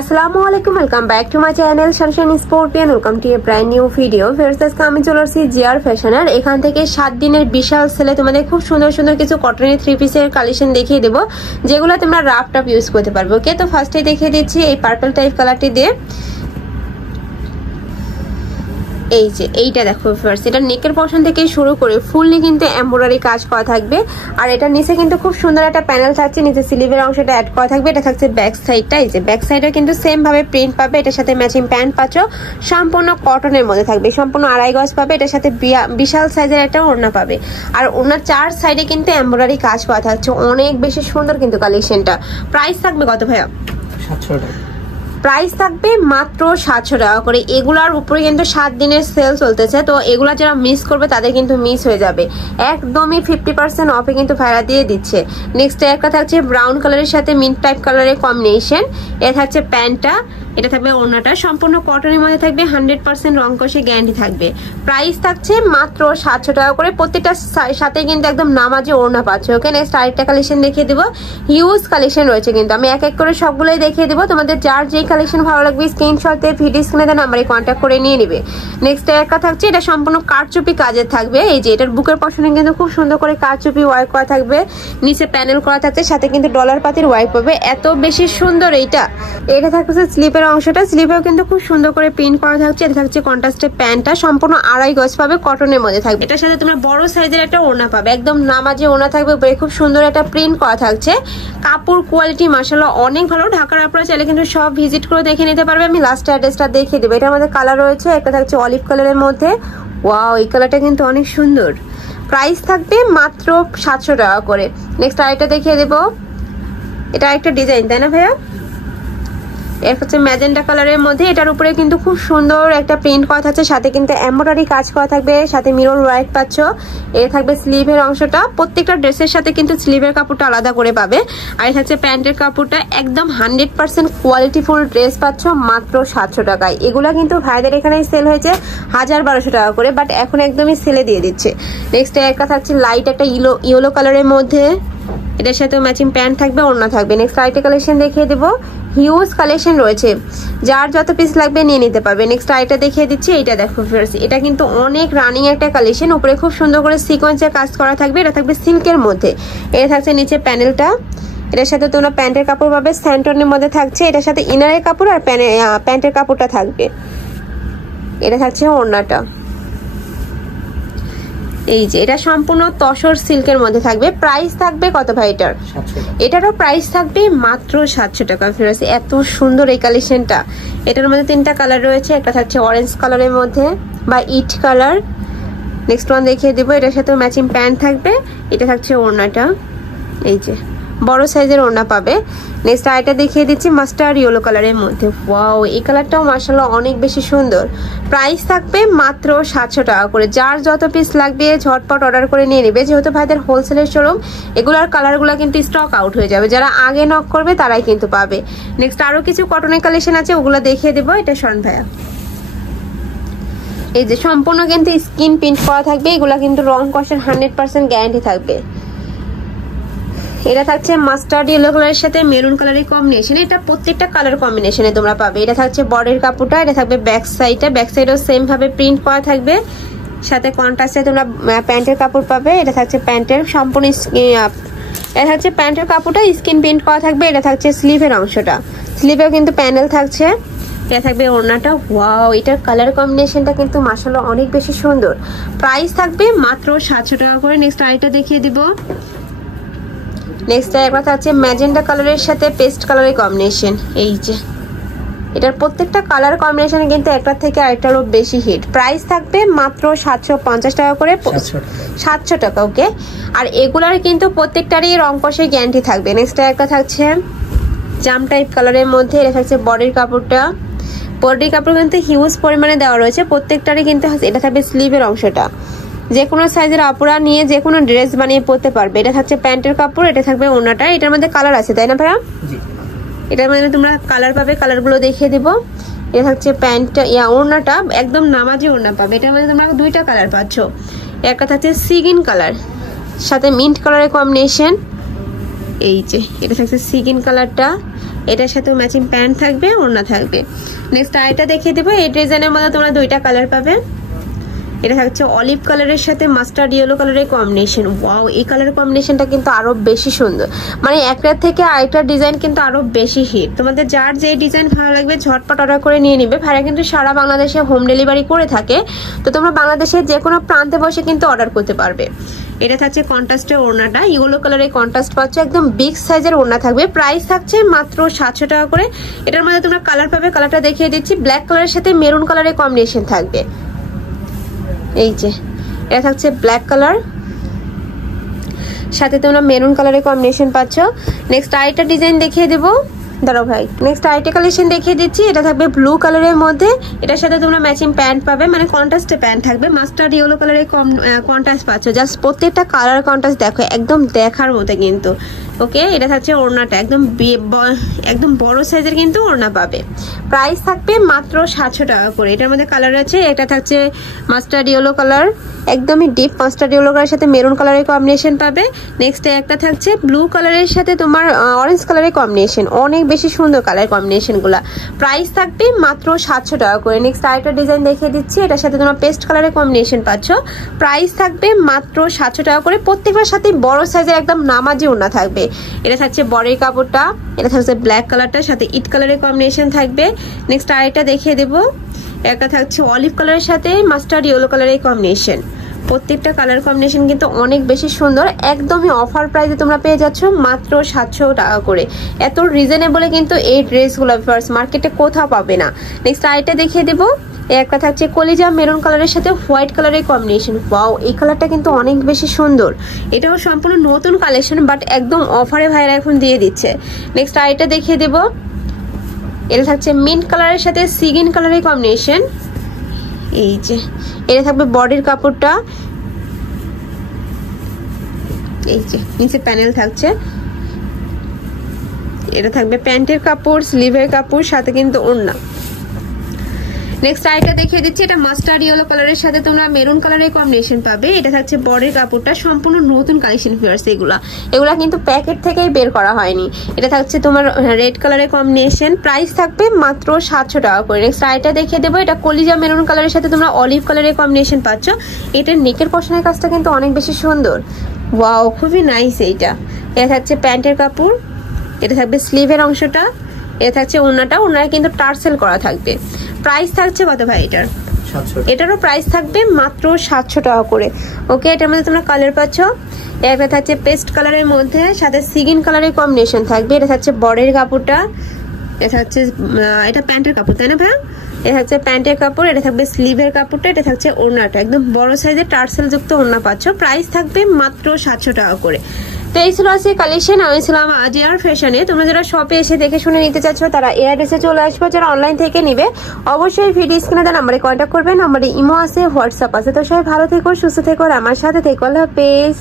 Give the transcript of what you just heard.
আসসালামু আলাইকুম, welcome back to my channel sunshine sportian. Welcome to a brand new video. ফেরত আজকে আমি চলে আসছি জিআর ফ্যাশনের। এখান থেকে 7 দিনের বিশাল সেলে তোমাদের খুব সুন্দর সুন্দর কিছু কটনের 3 পিসের কালেকশন দেখিয়ে দেবো, যেগুলো তোমরা রাফ টাপ ইউজ করতে পারবে। ওকে, তো ফার্স্টে দেখিয়ে দিচ্ছি এই পার্পল টাইপ কালারটি দিয়ে। এই যে এইটা দেখো ফার্স্ট, এটা নেকের পোরশন থেকে শুরু করে ফুললি কিন্তু এমব্রয়ডারি কাজ করা থাকবে। আর এটার নিচে কিন্তু খুব সুন্দর একটা প্যানেল থাকছে, নিচে স্লিভের অংশটা অ্যাড করা থাকবে। এটা থাকছে ব্যাক সাইডটা। এই যে ব্যাক সাইডেও কিন্তু সেম ভাবে প্রিন্ট পাবে। এটার সাথে ম্যাচিং প্যান্ট পাচ্ছ, সম্পূর্ণ কটনের মধ্যে থাকবে, সম্পূর্ণ 2.5 গজ পাবে। এটার সাথে বিশাল সাইজের একটা ওড়না পাবে। আর ওড়নার 4 সাইডে কিন্তু এমব্রয়ডারি কাজ করা থাকছে, অনেক বেশি সুন্দর কিন্তু কালেকশনটা। প্রাইস থাকবে কত ভাইয়া? 700 টাকা। প্রাইস থাকবে মাত্র 700 টাকা করে। এগুলার উপরে কিন্তু 7 দিনের সেল চলতেছে, তো এগুলা যারা মিস করবে তাদের কিন্তু মিস হয়ে যাবে। একদমই 50% অফে কিন্তু ভাড়া দিয়ে দিচ্ছে। নেক্সট একটা থাকছে ব্রাউন কালারের সাথে মিন্ট টাইপ কালারের কম্বিনেশন। এটা থাকছে প্যান্টটা, এটা থাকবে ওড়নাটা, সম্পূর্ণ কটনের মধ্যে থাকবে, 100% রং কষে গ্যারান্টি থাকবে। প্রাইস থাকছে মাত্র 700 টাকা করে। প্রত্যেকটা সাথে কিন্তু একদম নামাজে ওড়না পাচ্ছে। ওকে, নেক্সট আরেকটা কালেকশন দেখিয়ে দেবো। হিউজ কালেকশন রয়েছে কিন্তু, আমি এক এক করে সবগুলোই দেখিয়ে দেবো। তোমাদের যার যেই কালেকশন ভালো লাগবে স্ক্রিনশট দিয়ে ভিডিও স্ক্রিনে দেন নাম্বারে কন্ট্যাক্ট করে নিয়ে নেবে। নেক্সট একটা থাকছে, এটা সম্পূর্ণ কারচুপি কাজের থাকবে। এই যে এটার বুকের পশনে কিন্তু খুব সুন্দর করে কারচুপি ওয়ার্ক করা থাকবে, নিচে প্যানেল করা থাকছে, সাথে কিন্তু ডলার পাতির ওয়ার্ক পাবে। এত বেশি সুন্দর এটা থাকছে স্লিপের অংশটা, স্লিপেও কিন্তু খুব সুন্দর করে প্রিন্ট করা থাকছে। এটা থাকছে কন্ট্রাস্টের প্যান্টটা, সম্পূর্ণ 2.5 গজ পাবে, কটনের মধ্যে থাকবে। এটার সাথে তোমরা বড় সাইজের একটা ওড়না পাবে, একদম নামাজে ওড়না থাকবে, উপরে খুব সুন্দর একটা প্রিন্ট করা থাকছে। কাপড় কোয়ালিটি মাশাআল্লাহ অনেক ভালো। ঢাকার আপনারা চাইলে কিন্তু সব ভিজিট করে দেখে নিতে পারবে। আমি লাস্ট অ্যাড্রেসটা দেখিয়ে দেবো। এটার মধ্যে কালার রয়েছে, একটা থাকছে অলিভ কালারের মধ্যে। ওয়াও, এই কালারটা কিন্তু অনেক সুন্দর। প্রাইস থাকবে মাত্র 700 টাকা করে। নেক্সট আরেকটা দেখিয়ে দেবো। এটা একটা ডিজাইন, তাই না ভাইয়া? এটা হচ্ছে ম্যাজেন্টা কালারের মধ্যে। এটার উপরে কিন্তু খুব সুন্দর একটা প্রিন্ট করা থাকছে, সাথে কিন্তু এমব্রয়ডারি কাজ করা থাকবে, সাথে মিরর ওয়ার্ক পাচ্ছ। এটা থাকবে স্লিভের অংশটা, প্রত্যেকটা ড্রেসের সাথে কিন্তু স্লিভের কাপড়টা আলাদা করে পাবে। আর এটা হচ্ছে প্যান্টের কাপড়টা, একদম 100% কোয়ালিটিফুল ড্রেস পাচ্ছ মাত্র 700 টাকায়। এগুলা কিন্তু ভাইদের এখানে সেল হয়েছে 1000-1200 টাকা করে, বাট এখন একদমই সেলে দিয়ে দিচ্ছে। নেক্সট একটা থাকছে লাইট একটা ইয়েলো কালারের মধ্যে, এটার সাথে ম্যাচিং প্যান্ট থাকবে, ওড়না থাকবে। নেক্সট আরেকটা কালেকশন দেখিয়ে দেবো। হিউজ কালেকশন রয়েছে, যার যত পিস লাগবে নিয়ে নিতে পারবে। নেক্সট আরেকটা দেখিয়ে দিচ্ছি। এটা দেখো ফ্রেন্ডস, এটা কিন্তু অনেক রানিং একটা কালেকশন। উপরে খুব সুন্দর করে সিকোয়েন্সের কাজ করা থাকবে, এটা থাকবে সিল্কের মধ্যে। এটা থাকছে নিচে প্যানেলটা, এটার সাথে তোমরা প্যান্টের কাপড় পাবে, স্যান্টনের মধ্যে থাকছে। এটার সাথে ইনারের কাপড় আর প্যান্টের কাপড়টা থাকবে। এটা থাকছে ওড়নাটা। এই যে এটা সম্পূর্ণ তসর সিল্কের মধ্যে থাকবে। প্রাইস থাকবে কত ভাই এটার? এটারও প্রাইস থাকবে মাত্র 700 টাকা। ফিরোজ, এত সুন্দর এই কালেকশনটা। এটার মধ্যে 3টা কালার রয়েছে, একটা থাকছে অরেঞ্জ কালারের মধ্যে বা ইট কালার। নেক্সট ওয়ান দেখিয়ে দেবো। এটার সাথে ম্যাচিং প্যান্ট থাকবে, এটা থাকছে ওড়নাটা। এই যে বড় সাইজের ওড়না পাবে। নেক্সট আরেকটা দেখিয়ে দিচ্ছি মাস্টার্ড ইয়েলো কালারের মধ্যে। ওয়াও, এই কালারটাও মাশাআল্লাহ অনেক বেশি সুন্দর। প্রাইস থাকবে মাত্র 700 টাকা করে। যার যত পিস লাগবে ঝটপট অর্ডার করে নিয়ে নেবে, যেহেতু ভাইদের হোলসেলের শোরুম। এগুলার কালারগুলো কিন্তু স্টক আউট হয়ে যাবে, যারা আগে নক করবে তারাই কিন্তু পাবে। নেক্সট আরো কিছু কটনের কালেকশন আছে, ওগুলো দেখিয়ে দেবো। এটা শোন ভাইয়া, এই যে সম্পূর্ণ কিন্তু স্কিন প্রিন্ট করা থাকবে। এগুলা কিন্তু রং কষের 100% গ্যারান্টি থাকবে। এটা থাকছে মাস্টার্ড ইয়েলো কালারের সাথে মেরুন কালারের কম্বিনেশন। এটা প্রত্যেকটা কালার কম্বিনেশনে তোমরা পাবে। এটা থাকছে বডির কাপড়টা, এটা থাকবে ব্যাক সাইডটা, ব্যাক সাইডও সেম ভাবে প্রিন্ট করা থাকবে, সাথে কন্ট্রাস্টে তোমরা প্যান্টের কাপড় পাবে। এটা থাকছে প্যান্টের সম্পূর্ণ এটা থাকছে প্যান্টের কাপড়টা স্কিন প্রিন্ট করা থাকবে। এটা থাকছে স্লিভের অংশটা, স্লিভেও কিন্তু প্যানেল থাকছে। এটা থাকবে ওড়নাটা। ওয়াও, এটার কালার কম্বিনেশনটা কিন্তু মাশাআল্লাহ অনেক বেশি সুন্দর। প্রাইস থাকবে মাত্র 700 টাকা করে। নেক্সট আরেকটা দেখিয়ে দিব। নেক্সট একটা আছে ম্যাজেন্টা কালারের সাথে পেস্ট কালারের কম্বিনেশন। এই যে এটার প্রত্যেকটা কালার কম্বিনেশনে কিন্তু একটার থেকে আরেকটারও বেশি হিট। প্রাইস থাকবে মাত্র 750 টাকা করে, 700 টাকা। ওকে, আর এগুলার কিন্তু প্রত্যেকটারই রং কষে গ্যারান্টি থাকবে। নেক্সট একটা থাকছে জাম টাইপ কালারের মধ্যে। এটা থাকছে বডির কাপড়টা, বডির কাপড় কিন্তু হিউজ পরিমাণে দেওয়া রয়েছে প্রত্যেকটারই কিন্তু। এটা থাকবে স্লিভের অংশটা, যে কোনো সাইজের আপুরা নিয়ে যে কোনো ড্রেস বানিয়ে পরতে পারবে। এটা থাকছে প্যান্টের কাপড়, এটা থাকবে ওড়নাটা। এটার মধ্যে কালার আছে, তাই না ভাইয়া? এটার মধ্যে তোমরা কালার পাবে, কালারগুলো দেখিয়ে দিব। এটা থাকছে প্যান্টটা, ওড়নাটা একদম নামাজি ওড়না পাবে। এটার মধ্যে তোমরা 2টা কালার পাচ্ছ। একটা থাকছে সিগিন কালার, সাথে মিন্ট কালারের কম্বিনেশন। এই যে এটা থাকছে সিগিন কালারটা, এটার সাথে ম্যাচিং প্যান্ট থাকবে, ওড়না থাকবে। নেক্সট আরেকটা দেখিয়ে দেবো। এই ডিজাইনের মধ্যে তোমরা দুইটা কালার পাবে। এটা থাকছে অলিভ কালারের সাথে মাস্টার্ড ইয়েলো কালারের কম্বিনেশন। ওয়াও, এই কালার কম্বিনেশনটা কিন্তু আরো বেশি সুন্দর, মানে একটার থেকে আরেকটা ডিজাইন কিন্তু আরো বেশি হিট। তোমাদের যার যে ডিজাইন ভালো লাগবে ঝটপট অর্ডার করে নিয়ে নিবে। ভাইরা কিন্তু সারা বাংলাদেশে হোম ডেলিভারি করে থাকে, তো তোমরা বাংলাদেশের যে কোনো প্রান্তে বসে কিন্তু অর্ডার করতে পারবে। এটা থাকছে কন্ট্রাস্টের ওড়নাটা, ইয়েলো কালারের কন্ট্রাস্ট পাচ্ছ, একদম বিগ সাইজের ওড়না থাকবে। প্রাইস থাকছে মাত্র 700 টাকা করে। এটার মধ্যে তোমরা কালার পাবে, কালারটা দেখিয়ে দিচ্ছি। ব্ল্যাক কালারের সাথে মেরুন কালারের কম্বিনেশন থাকবে। এই যে এটা থাকছে ব্ল্যাক কালার, সাথে তোমরা মেরুন কালারের কম্বিনেশন পাচ্ছ। নেক্সট আরেকটা ডিজাইন দেখিয়ে দেবো, দাঁড়াও ভাই। নেক্সট আরেকটা কালেকশন দেখিয়ে দিচ্ছি। এটা থাকবে ব্লু কালারের মধ্যে, এটার সাথে তোমরা ম্যাচিং প্যান্ট পাবে, মানে কন্ট্রাস্টে প্যান্ট থাকবে। মাস্টার্ড ইয়েলো কালারের কন্ট্রাস্ট পাচ্ছ। জাস্ট প্রত্যেকটা কালার কন্ট্রাস্ট দেখো, একদম দেখার মতো কিন্তু। ওকে, এটা থাকছে ওড়নাটা, একদম বড় সাইজের কিন্তু ওড়না পাবে। প্রাইস থাকবে মাত্র 700 টাকা করে। এটার মধ্যে কালার আছে, এটা থাকছে মাস্টার্ড ইয়েলো কালার, একদমই ডিপ মাস্টার্ড ইয়েলো কালারের সাথে মেরুন কালারের কম্বিনেশন পাবে। নেক্সট একটা থাকছে ব্লু কালারের সাথে তোমার অরেঞ্জ কালারের কম্বিনেশন, অনেক বেশি সুন্দর কালার কম্বিনেশন গুলা। প্রাইস থাকবে মাত্র 700 টাকা করে। নেক্সট আরেকটা ডিজাইন দেখিয়ে দিচ্ছি, এটার সাথে তোমার পেস্ট কালারের কম্বিনেশন পাচ্ছ। প্রাইস থাকবে মাত্র 700 টাকা করে। প্রত্যেকটার সাথে বড় সাইজের একদম নামাজি ওড়না থাকবে। এটা থাকছে বডির কাপড়টা, এটা থাকছে ব্ল্যাক কালারটার সাথে ইট কালারের কম্বিনেশন থাকবে। নেক্সট আরেকটা দেখিয়ে দেবো, একটা থাকছে অলিভ কালারের সাথে মাস্টার্ড ইয়েলো কালারের কম্বিনেশন। প্রত্যেকটা কালার কম্বিনেশন কিন্তু অনেক বেশি সুন্দর। একদমই অফার প্রাইসে তোমরা পেয়ে যাচ্ছ মাত্র 700 টাকা করে। এত রিজনেবলে কিন্তু এই ড্রেসগুলো মার্কেটে কোথাও পাবে না। নেক্সট আরেকটা দেখিয়ে দেবো, একটা থাকছে কলিজা মেরুন কালারের সাথে হোয়াইট কালারের কম্বিনেশন। ওয়াও, এই কালারটা কিন্তু অনেক বেশি সুন্দর। এটাও সম্পূর্ণ নতুন কালেকশন, বাট একদম অফারে ভাইরা এখন দিয়ে দিচ্ছে। নেক্সট আরেকটা দেখিয়ে দেবো, এটা থাকছে মিন্ট কালারের সাথে সিগিন কালারের কম্বিনেশন। এই যে এটা থাকবে বডির কাপড়টা, এই যে নিচে প্যানেল থাকছে। এটা থাকবে প্যান্টের কাপড়, স্লিভের কাপড়, সাথে কিন্তু ওড়না। নেক্সট আরেকটা দেখিয়ে দিচ্ছি, এটা মাস্টার্ড ইয়েলো কালারের সাথে তোমরা মেরুন কালারের কম্বিনেশন পাবে। এটা থাকছে বডির কাপড়টা, সম্পূর্ণ নতুন কালেকশন ফিয়ার্স। এগুলা কিন্তু প্যাকেট থেকেই বের করা হয়নি। এটা থাকছে তোমার রেড কালারের কম্বিনেশন। প্রাইস থাকবে মাত্র 700 টাকা করে। নেক্সট আরেকটা দেখিয়ে দেবো, এটা কলিজা মেরুন কালারের সাথে তোমরা অলিভ কালারের কম্বিনেশন পাচ্ছ। এটার নেকের পশনের কাজটা কিন্তু অনেক বেশি সুন্দর। ওয়াও, খুবই নাইস এইটা। এটা থাকছে প্যান্টের কাপড়, এটা থাকবে স্লিভের অংশটা, এটা থাকছে ওড়নাটা, ওড়নায় কিন্তু টার্সেল করা থাকবে। প্রাইস থাকছে কত ভাই এটার? এটারও প্রাইস থাকবে মাত্র 700 টাকা করে। ওকে, এটার মধ্যে তোমরা কালার পাচ্ছ। একটা থাকছে পেস্ট কালারের মধ্যে, সাথে সিগিন কালারের কম্বিনেশন থাকবে। এটা থাকছে বডির কাপড়টা, এটা হচ্ছে এটা প্যান্টের কাপড়, তাই না ভাই? এটা হচ্ছে প্যান্টের কাপড়, এটা থাকবে স্লিভের কাপড়টা, এটা থাকছে ওড়নাটা, একদম বড় সাইজের টার্সেল যুক্ত ওড়না পাচ্ছ। প্রাইস থাকবে মাত্র 700 টাকা করে। তো এই ছিল আজকে কালেকশন। আমি ছিলাম আজিয়ার ফ্যাশনে। তোমরা যারা শপে এসে দেখে শুনে নিতে চাচ্ছ তারা এই অ্যাড্রেসে চলে আসবে। যারা অনলাইন থেকে নিবে অবশ্যই ভিডিও স্ক্রিনে দেওয়া নাম্বারে কন্ট্যাক্ট করবেন। নাম্বারে ইমো আছে, হোয়াটসঅ্যাপ আছে। তো সবাই ভালো থেকো, সুস্থ থেকো, আর আমার সাথে থেকো। আল্লাহ হাফেজ।